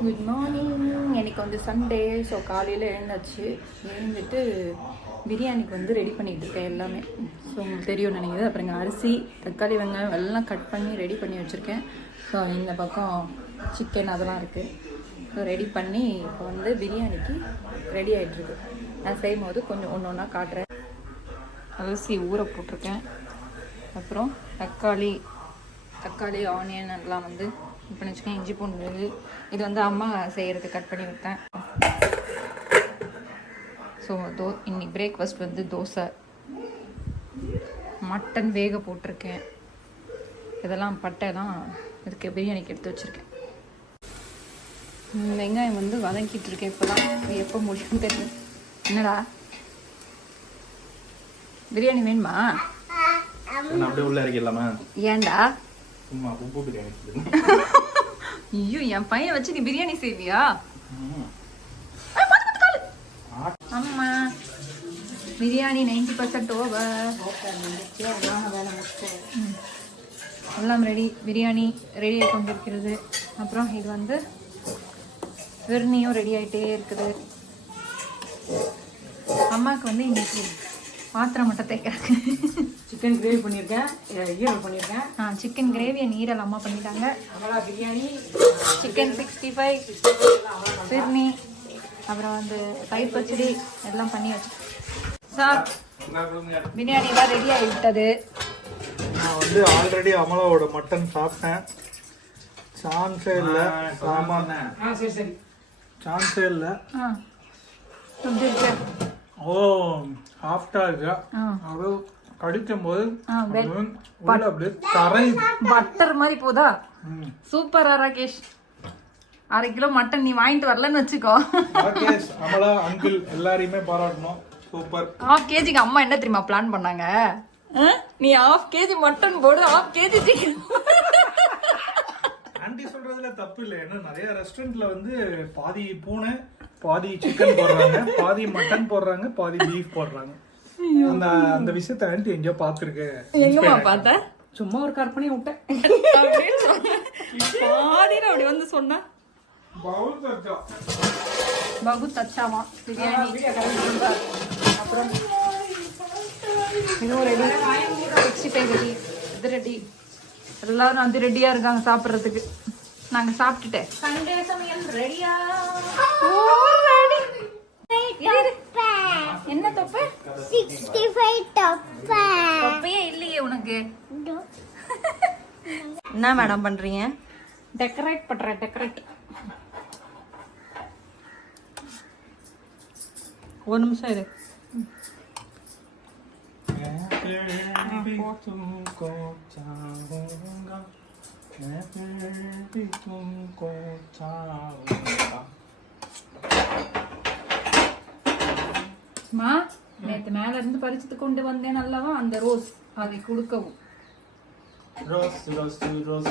Good morning. எனக்கு வந்து Sunday. So காலையில் எழுந்துட்டு பிரியாணிக்கு வந்து ரெடி பண்ணிகிட்டு இருக்கேன் எல்லாமே. ஸோ உங்களுக்கு தெரியும் நினைக்கிது. அப்புறம் இங்கே அரிசி, தக்காளி, வெங்காயம் எல்லாம் கட் பண்ணி ரெடி பண்ணி வச்சுருக்கேன். ஸோ இந்த பக்கம் சிக்கன் அதெல்லாம் இருக்குது. ஸோ ரெடி பண்ணி இப்போ வந்து பிரியாணிக்கு ரெடி ஆகிட்டுருக்கு. நான் செய்யும் போது கொஞ்சம் ஒன்று ஒன்றா காட்டுறேன். அரிசி ஊற போட்டிருக்கேன். அப்புறம் தக்காளி, ஆனியன் எல்லாம் வந்து இப்போ வச்சுக்கேன். இஞ்சி பூண்டு இது வந்து அம்மா செய்கிறதுக்கு கட் பண்ணி விட்டேன். ஸோ இன்னைக்கு பிரேக்ஃபாஸ்ட் வந்து தோசை, மட்டன் வேக போட்டிருக்கேன். இதெல்லாம் பட்டைலாம் இதுக்கு பிரியாணிக்கு எடுத்து வச்சுருக்கேன். வெங்காயம் வந்து வதக்கிட்டு இருக்கேன். இப்போ தான் எப்போ முடியும் தெரியல. என்னடா பிரியாணி வேணுமா? அப்படியே உள்ள இறக்கிடலாமா? ஏன்டா? சும்மா உப்பு பிரியாணி. ஐயோ, என் பையன் வச்சு நீ பிரியாணி செய்வியா? ஆமா, பிரியாணி 90% ஓவர். எல்லாம் ரெடி. பிரியாணி ரெடி ஆகி கொண்டிருக்கிறது. அப்புறம் இது வந்து வெர்னியும் ரெடி ஆகிட்டே இருக்குது. அம்மாவுக்கு வந்து இன்னைக்கு பாத்திரம் மட்டும் தேய்க்கிறாங்க. சிக்கன் கிரேவி பண்ணியிருக்கேன், ஈரல் பண்ணியிருக்கேன். சிக்கன் கிரேவி நீரல் அம்மா பண்ணிட்டாங்க. அவ்வளோ பிரியாணி, சிக்கன் 65, பிரியாணி, அப்புறம் வந்து தயிர் பச்சடி எல்லாம் பண்ணி வச்சு சார் பிரியாணி எல்லாம் ரெடி ஆகிவிட்டது. நான் வந்து ஆல்ரெடி அமலாவோட மட்டன் சாப்பிட்டேன். சான்ஸே இல்லை. சாமான் சரி சரி, சான்ஸே இல்லை. எப்படி இருக்கு? ஓ சாஃப்டா இருக்கு. அது கடிக்கும் போது உள்ள அப்படியே தரை பட்டர் மாதிரி போதா? சூப்பரா ராகேஷ். 1/2 கிலோ மட்டன் நீ வாங்கிட்டு வரலன்னு வச்சுக்கோ. ராகேஷ், அமலா, அங்கிள் எல்லாரையுமே பாராட்டணும். சூப்பர். 1/2 கேஜிக்கு அம்மா என்ன தெரியுமா பிளான் பண்ணாங்க? நீ 1/2 கேஜி மட்டன் போடு, 1/2 கேஜி சிக்கன். ஆண்டி சொல்றதுல தப்பு இல்லை. ஏன்னா நிறைய ரெஸ்டாரண்ட்ல வந்து பாதி பூனை, பாதி சிக்கன் போடுறாங்க, பாதி மட்டன் போடுறாங்க, பாதி பீஃப் போடுறாங்க. அந்த விஷயத்த ஆண்டி எங்கேயோ பாத்துருக்கேன். எங்கம்மா பார்த்த? சும்மா ஒரு கற்பனையை விட்டேன். பாதியில அப்படி வந்து சொன்னா பகுத் அச்சாவா பிரியாணி. அப்புறம் இதுவும் ரெடி. 65 ரெடி, இது ரெடி. எல்லாரும் வந்து ரெடியா இருக்காங்க சாப்பிட்றதுக்கு. நாங்க சாப்பிட்டுட்டேன். சண்டே சமையல் ரெடியா? என்ன தொப்பை? 65 தொப்பை. தொப்பையே இல்லையே உனக்கு. என்ன மேடம் பண்றீங்க? டெக்கரேட் பண்றேன். டெக்கரேட். ஒரு நிமிஷம் இரு. மா, நேத்து மேல இருந்து பறிச்சுட்டு கொண்டு வந்தேன் அல்லவா அந்த ரோஸ், அதை கொடுக்கவும். ரோஸ் ரோஸ் ரோஸ்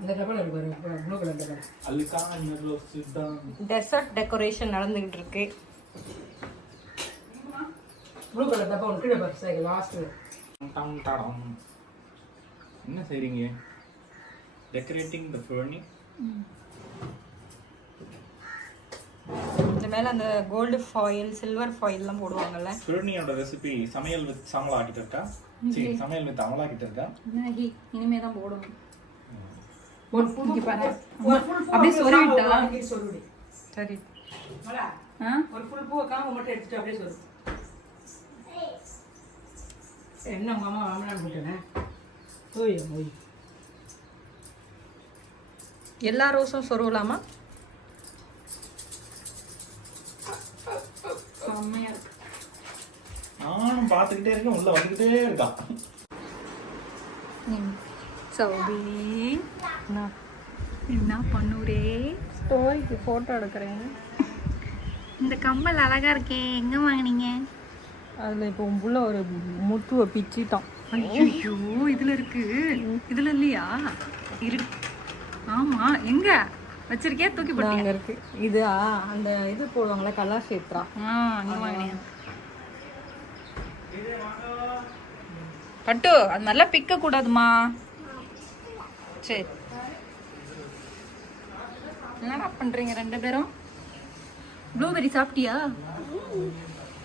இந்த டப்பால இருக்கு பாரு, ப்ளூ கலர் டப்பா. அல்கானிய ரோஸ் தான். டெசர்ட் டெக்கரேஷன் நடந்துகிட்டு இருக்கு. ப்ளூ கலர் டப்பா ஒன்று கீழே பாரு, சரி லாஸ்ட்ல. என்ன செய்றீங்க? டெக்கரேட்டிங் தி ஃபர்னி. இந்த மேல அந்த கோல்டு ஃபாயில், சில்வர் ஃபாயில் எல்லாம் போடுவாங்கல்ல. ஃபர்னியோட ரெசிபி சமையல் வித் சாமலா கிட்ட இருக்கா? சரி, சமையல் வித் அமலா கிட்ட இருக்கா? நஹி, இனிமே தான் போடணும். ஒரு ஃபுல் பாரு. ஒரு ஃபுல் அப்படியே சொருவிட்டா? சொருவி. சரி. மலா, ஒரு ஃபுல் பூ காம்பு மட்டும் எடுத்துட்டு அப்படியே சொரு. என்ன உங்க அம்மா வாமலான்னு போட்டேனே. ஓய் ஓய். எல்லா ரோஸும் சொருவலாமா? செம்மையா இருக்கு. நானும் பார்த்துக்கிட்டே இருக்கேன், உள்ள வந்துகிட்டே இருக்கான். சௌபி என்ன பண்ணுறே? ஸ்டோரிக்கு ஃபோட்டோ எடுக்கிறேன். இந்த கம்மல் அழகா இருக்கே, எங்கே வாங்கினீங்க? அதில் இப்போ உன் புள்ள ஒரு முட்டுவை பிச்சிட்டான். ஐயோ, இதில் இருக்கு. இதில் இல்லையா? இரு. ஆமாம், எங்கே வச்சிருக்கே? தூக்கி போட்டாங்க. இருக்கு இது. அந்த இது போடுவாங்களே, கலர் ஷேப்ரா. அங்கே வாங்கினேன். பட்டு அது மாதிரிலாம் பிக்க கூடாதுமா. சரி, என்னடா பண்றீங்க ரெண்டு பேரும்? ப்ளூபெர்ரி சாப்பிட்டியா?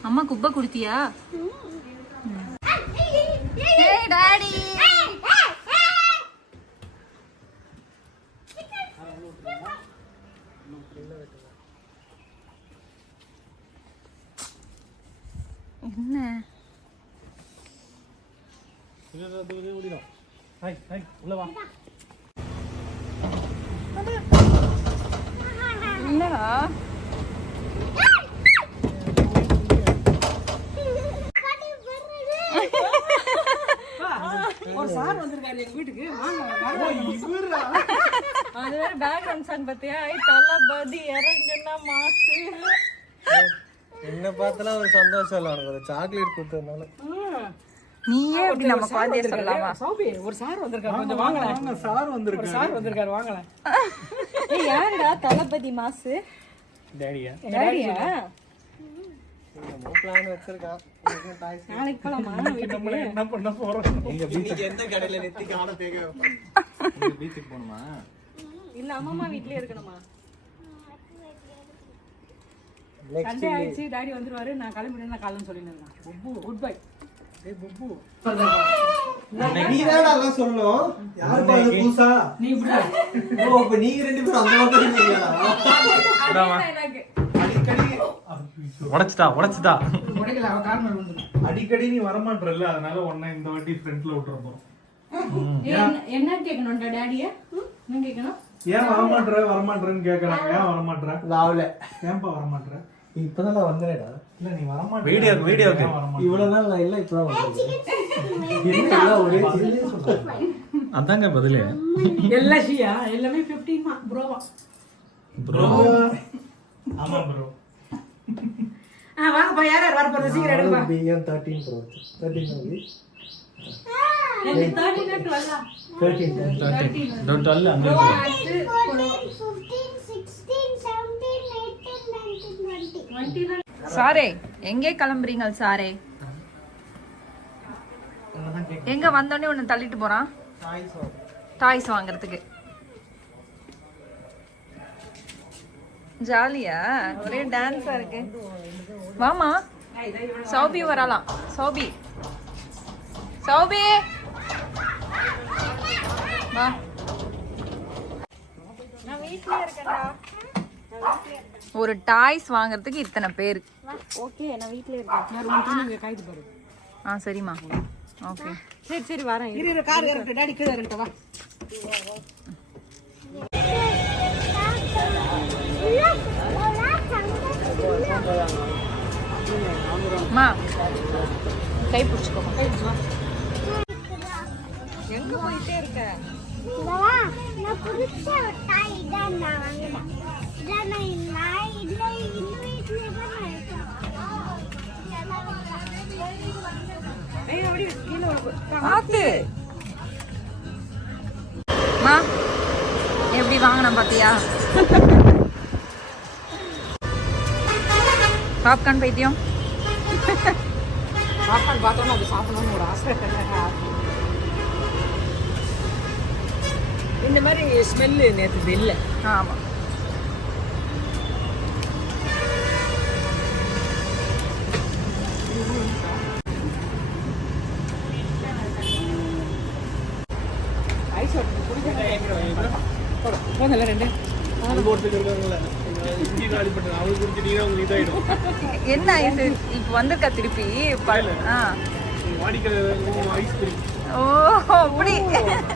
அம்மா குப்பை குடுத்தியா? ஏய் டாடி, என்ன உள்ள வா. என்னடா ஒரு சார் வந்திருக்காரு எங்க வீட்டுக்கு வாங்க அது வேற பேக்ரவுண்ட் சாங் பத்தியா? தளபதி இறங்குனா மாசு. என்ன பார்த்தாலும் ஒரு சந்தோஷம் இல்லை உனக்கு ஒரு சாக்லேட் கொடுத்ததுனால. நீயே இப்படி நம்ம குழந்தைய சொல்லலாமா? சௌபி ஒரு சார் வந்திருக்காரு கொஞ்சம் வாங்கலாம் சார் வந்திருக்கு. ஒரு சார் வந்திருக்காரு வாங்கலாம் ஏய் யாருடா தளபதி மாசு? டேடியா? டாடியா பிளான் வச்சிருக்கான். நாளைக்கு போலாமா நம்மள என்ன பண்ண போறோம்? இன்னைக்கு எந்த கடையில நிறுத்தி காண தேக்க பீச்சுக்கு போகணுமா? இல்ல அம்மா வீட்லயே இருக்கணுமா? நெக்ஸ்ட் சண்டே ஆயிடுச்சு டாடி வந்துருவாரு நான் கிளம்பிட்டேன் காலன்னு சொல்லிருந்தேன் புப்பு குட் பை ஏய் புப்பு, நீ தான் எல்லாம் சொல்லணும். யாரு பாரு பூசா? நீ இப்படி ஓ அப்ப நீங்க ரெண்டு பேரும் அந்த மாதிரி இருக்கீங்களா? உடைச்சிட்டா உடைக்கல அவ கார் மேல வந்து அடிக்கடி நீ வரமாட்டறல்ல, அதனால உன்னை இந்த வாட்டி ஃப்ரண்ட்ல விட்டுற போறோம். என்ன கேட்கணும்டா டாடிய என்ன கேட்கணும் ஏன் வரமாட்டறன்னு கேக்குறாங்க. ஏன் வரமாட்டற? லாவ்ல ஏன்பா வரமாட்டற? இப்பதான் நான் வந்தேடா. இல்ல நீ வரமாட்டற. வீடியோக்கு. இவ்வளவு நாள் நான் இல்ல இப்பதான் வந்தேன். என்ன எல்லாம் ஒரே சில்லே சொல்றாங்க. அதாங்க பதிலே. எல்லாம் ஷியா எல்லாமே 15 ப்ரோவா ப்ரோ ஆமா ப்ரோ. வாங்க பா யார் யார் வர போறது சீக்கிரம் எடுங்க பா பிஎன் 13 ப்ரோ 13 வந்து 13 12 13 டோன்ட் டல் அங்க 14, 15, 16, 17, 18, 19, 20. சாரே எங்கே கிளம்புறீங்க சாரே? எங்க வந்தோடனே உன்னை தள்ளிட்டு போறான் டாய்ஸ் வாங்குறதுக்கு. ஜாலியா ஒரே டான்ஸா இருக்கு. வாமா சௌபி வரலாம். சௌபி வா. நான் வீட்லயே இருக்கேன்டா. ஒரு டாய்ஸ் வாங்குறதுக்கு இத்தனை பேர். ஓகே நான் வீட்லயே இருக்கேன் யார் வந்து நீங்க கைது பாரு சரிம்மா. ஓகே சரி வரேன் இரு கார் இறக்கு டாடி கீழ இறக்கு வா அம்மா கை பிடிச்சுக்கோமா. எங்க போயிட்டே இருக்க? இதவா நான் புடிச்ச டாய் இதான் நான் வாங்குறேன். இதான் நான் இல்ல இன்னும் வீட்லயே தான் இருக்கேன். ஏய் அப்படி கீழ பாத்து மா எப்படி வாங்கின பாத்தியா? பாப்கார்ன் பைத்தியம். பாப்பான் பார்த்தோன்னா அது சாப்பிடணும்னு ஒரு ஆசை. இந்த மாதிரி ஸ்மெல்லு நேற்று இல்லை. ஆமா ஐஸ் வாட்டர் குடிக்க போதல்ல ரெண்டு என்ன ஐஸ் இப்ப வந்திருக்கா திருப்பி? ஓ அப்படி.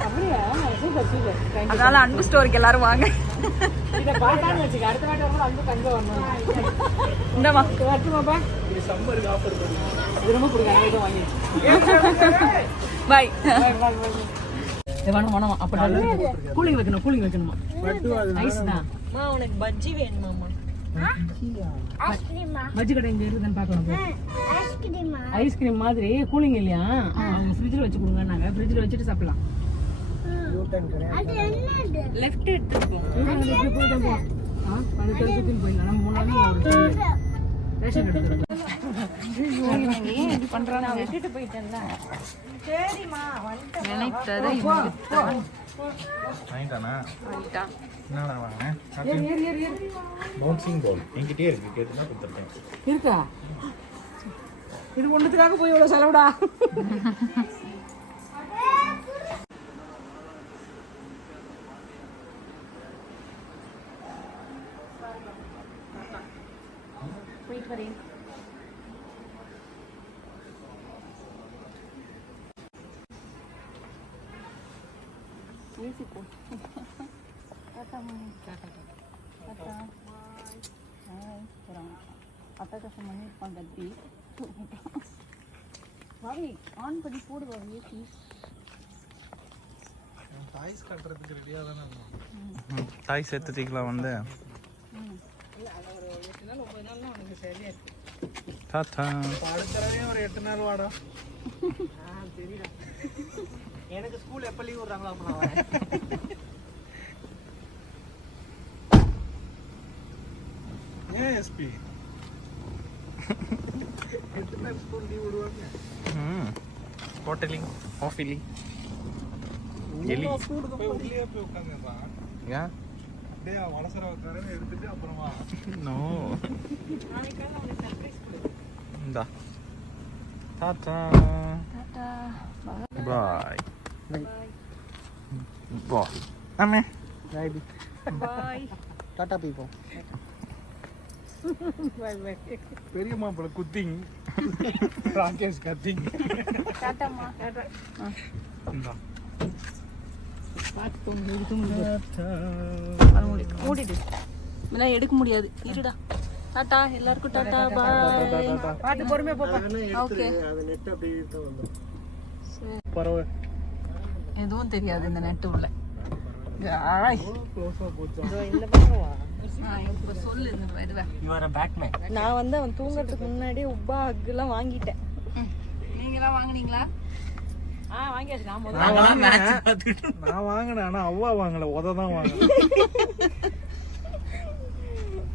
அப்படியா சூப்பர் சூப்பர் தேங்க்யூ. அதனால அன்பு ஸ்டோருக்கு எல்லாரும் வாங்க. இதை பார்த்தான்னு வச்சுக்க அடுத்த வாட்டி வரும்போது அன்பு கங்க வரணும். இந்தமா வரட்டுமாப்பா இது ரொம்ப பிடிக்கும் வாங்கி பாய். வேணும் வேணாமா அப்படி கூலிங் வைக்கணுமா ஐஸ் தான். உனக்கு பஜ்ஜி வேணுமாமா? ஐஸ்கிரீமா பஜ்ஜி கடை இங்க இருக்குதுன்னு பார்க்கணும். ஐஸ்கிரீமா ஐஸ்கிரீம் மாதிரி கூலிங் இல்லையா அவங்க ஃப்ரிட்ஜில் வச்சு கொடுங்க. நாங்கள் ஃப்ரிட்ஜில் வச்சுட்டு சாப்பிடலாம். அது என்னது லெஃப்ட் எடுத்துட்டு போ. போயிட்டு போ அந்த தெருத்துக்கு போயிடலாம். நம்ம 3 நாள் ரேஷன் எடுத்துருக்கோம். இவங்க ஏன் இப்படி பண்றாங்க? விட்டுட்டு போயிட்டேன்ல. நினைத்ததை முடித்தான். வாங்கிட்டானா வந்துட்டான். என்னடா வாங்கினேன் பவுன்சிங் பால் என்கிட்டயே இருக்கு கேட்டுனா கொடுத்துருக்கேன் இருக்கா? இது ஒண்ணுத்துக்காக போய் இவ்வளவு செலவுடா. போயிட்டு வரேன். பேசிக்கோ. Tata mummy. டாட்டா. ஹாய். அத்தா கஷ்டம் பண்ணியிருப்பாங்க கத்தி. வாவி ஆன் பண்ணி போடு வாவி ஏசி. டாய்ஸ் கட்டுறதுக்கு ரெடியா தானே இருந்தோம். தாய் சேர்த்துட்டிங்களா வந்து டாட்டா அடுத்த ஒரு 8 நாள் வாடா. எனக்கு ஸ்கூல் எப்ப லீவ் விடுறாங்களோ அப்ப நான் வரேன். ஏன் எஸ்பி 8 நாள் ஸ்கூல் லீவ் விடுவாங்க? ஹோட்டலி ஆஃபிலி எலி போய் உள்ளே போய் உட்காந்துறான். ஏன் அப்படியே வளசர உட்காரன்னு எடுத்துட்டு அப்புறமா நோ இந்தா டாட்டா டாட்டா. பாய் பாய் ஆமே பாய். டாடா பீப்போ. பெரிய மாப்பிள்ள குத்திங் ராகேஷ் கத்திங். டாட்டாம்மா. இந்தா மூடிடு. இதெல்லாம் எடுக்க முடியாது. இருடா. டாட்டா எல்லாருக்கும் டாட்டா பாய். பாத்து பொறுமையா போப்பா. ஓகே. அது நெட் அப்படியே தான் வந்தோம். பரவாயில்ல. எதுவும் தெரியாது இந்த நெட்டு உள்ள. ஆய். க்ளோஸா போச்சு. இந்த பக்கம் வா. இப்ப சொல்லு இந்த இதுவ. You are a Batman. நான் வந்து அவன் தூங்கறதுக்கு முன்னாடி உப்பா ஹக்லாம் வாங்கிட்டேன். நீங்களாம் வாங்குனீங்களா? வாங்கியாச்சு. நான் நான் வாங்கினேன் ஆனா அவ்வா வாங்கல, உததான் வாங்கினேன்.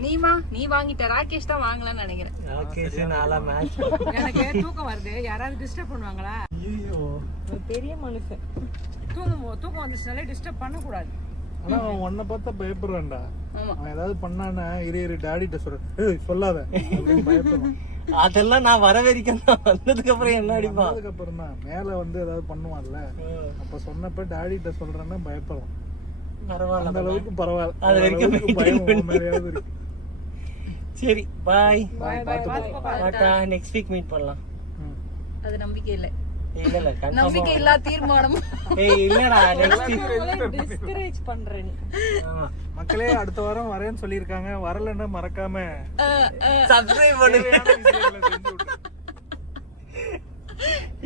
நீ வாங்கிட்ட. ராகேஷ் தான் வாங்கலன்னு நினைக்கிறேன். ராகேஷ் நாளா மேட்ச். எனக்கு தூக்கம் வருது. யாராவது டிஸ்டர்ப் பண்ணுவாங்களா? ஐயோ. ஒரு பெரிய மனுஷன். தூக்கம் வந்துச்சுனாலே டிஸ்டர்ப் பண்ணக்கூடாது. ஆனா அவன் உன்னை பார்த்தா பயப்படுறான்டா. ஆமா. அவன் ஏதாவது பண்ணானா இரு டாடிட்ட சொல்றேன் சொல்லாத அப்படின்னு பயப்படுறான். அதெல்லாம் நான் வர வரைக்கும் தான். வந்ததுக்கு அப்புறம் என்ன அடிப்பான்? அதுக்கப்புறம் தான் மேல வந்து ஏதாவது பண்ணுவான்ல, அப்ப சொன்னப்ப டாடிட்ட சொல்றேன்னா பயப்படுறான். பரவாயில்ல. அந்த அளவுக்கு பரவாயில்ல. அது வரைக்கும் அளவுக்கு பயம் உன் மேலயாவது இருக்கு. சரி பாய். பார்த்து போ. டாடா. நெக்ஸ்ட் வீக் மீட் பண்ணலாம். அது நம்பிக்கை இல்லை. இல்ல இல்ல நம்பிக்கை இல்லா தீர்மானம். ஏய் இல்லடா நெக்ஸ்ட் வீக் டிஸ்கரேஜ் பண்றேன். மக்களே அடுத்த வாரம் வரேன்னு சொல்லியிருக்காங்க. வரலன்னா மறக்காம சப்ஸ்கிரைப் பண்ணுங்க. விஷயங்களை செஞ்சு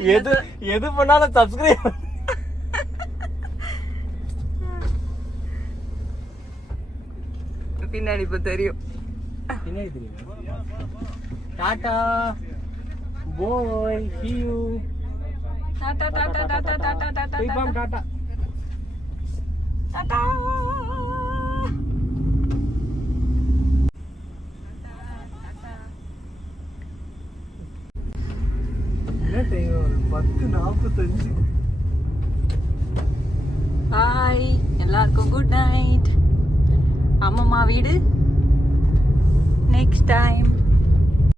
விட்டுரு. எது பண்ணாலும் சப்ஸ்கிரைப். பின்னாடி இப்ப தெரியும். பின்னாடி தெரியும். டாடா பாய். see you. டாடா டாடா டாடா டாடா டாடா போய் பாம் டாடா. டாடா. என்ன டைம்? 10:45. ஹாய் எல்லாருக்கும் குட் நைட். அம்மம்மா வீடு நெக்ஸ்ட் டைம்.